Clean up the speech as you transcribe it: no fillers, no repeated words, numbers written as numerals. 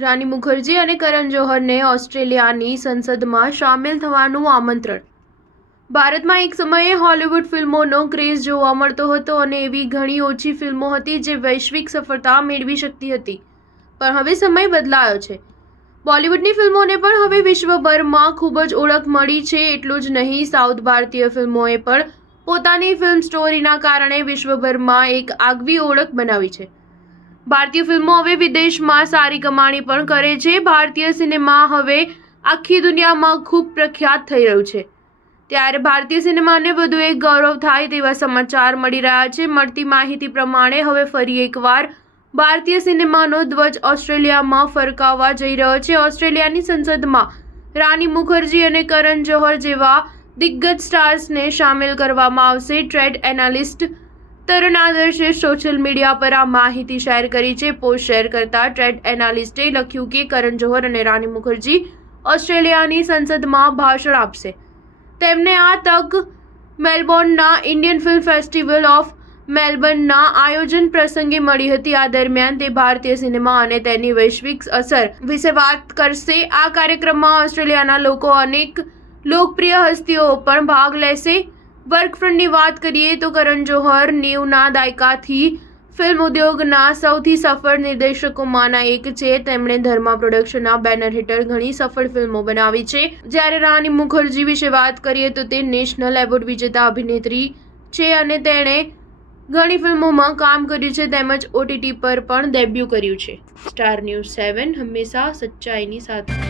રાની મુખર્જી અને કરણ જોહરને ઓસ્ટ્રેલિયાની સંસદમાં સામેલ થવાનું આમંત્રણ. ભારતમાં એક સમયે હોલિવૂડ ફિલ્મોનો ક્રેઝ જોવા મળતો હતો અને એવી ઘણી ઓછી ફિલ્મો હતી જે વૈશ્વિક સફળતા મેળવી શકતી હતી. પણ હવે સમય બદલાયો છે. બોલિવૂડની ફિલ્મોને પણ હવે વિશ્વભરમાં ખૂબ જ ઓળખ મળી છે. એટલું જ નહીં, સાઉથ ભારતીય ફિલ્મોએ પણ પોતાની ફિલ્મ સ્ટોરીના કારણે વિશ્વભરમાં એક આગવી ઓળખ બનાવી છે. ભારતીય ફિલ્મો હવે વિદેશમાં સારી કમાણી પણ કરે છે. ભારતીય સિનેમા હવે આખી દુનિયામાં ખૂબ પ્રખ્યાત થઈ રહ્યું છે. ત્યારે ભારતીય સિનેમાને વધુ એક ગૌરવ થાય તેવા સમાચાર મળી રહ્યા છે. મળતી માહિતી પ્રમાણે હવે ફરી એકવાર ભારતીય સિનેમાનો ધ્વજ ઓસ્ટ્રેલિયામાં ફરકાવવા જઈ રહ્યો છે. ઓસ્ટ્રેલિયાની સંસદમાં રાની મુખર્જી અને કરણ જોહર જેવા દિગ્ગજ સ્ટાર્સને સામેલ કરવામાં આવશે. ટ્રેડ એનાલિસ્ટ તરુણ આદર્શે સોશિયલ મીડિયા પર આ માહિતી શેર કરી છે. પોસ્ટ શેર કરતા ટ્રેડ એનાલિસ્ટે લખ્યું કે કરણ જોહર અને રાની મુખર્જી ઓસ્ટ્રેલિયાની સંસદમાં ભાષણ આપશે. તેમને આ તક મેલબોર્નના ઇન્ડિયન ફિલ્મ ફેસ્ટિવલ ઓફ મેલબર્નના આયોજન પ્રસંગે મળી હતી. આ દરમિયાન તે ભારતીય સિનેમા અને તેની વૈશ્વિક અસર વિશે વાત કરશે. આ કાર્યક્રમમાં ઓસ્ટ્રેલિયાના લોકો અનેક લોકપ્રિય હસ્તીઓ પણ ભાગ લેશે. વર્કફ્રન્ટની વાત કરીએ તો કરણ જોહર 90ના દાયકાથી ફિલ્મ ઉદ્યોગના સૌથી સફળ નિર્દેશકોમાંના એક છે. તેમણે ધર્મા પ્રોડક્શનના બેનર હેઠળ ઘણી સફળ ફિલ્મો બનાવી છે. જ્યારે રાની મુખર્જી વિશે વાત કરીએ તો તે નેશનલ એવોર્ડ વિજેતા અભિનેત્રી છે અને તેણે ઘણી ફિલ્મોમાં કામ કર્યું છે તેમજ OTT પર પણ ડેબ્યુ કર્યું છે. સ્ટાર ન્યૂઝ 7 હંમેશા સચ્ચાઈની સાથે.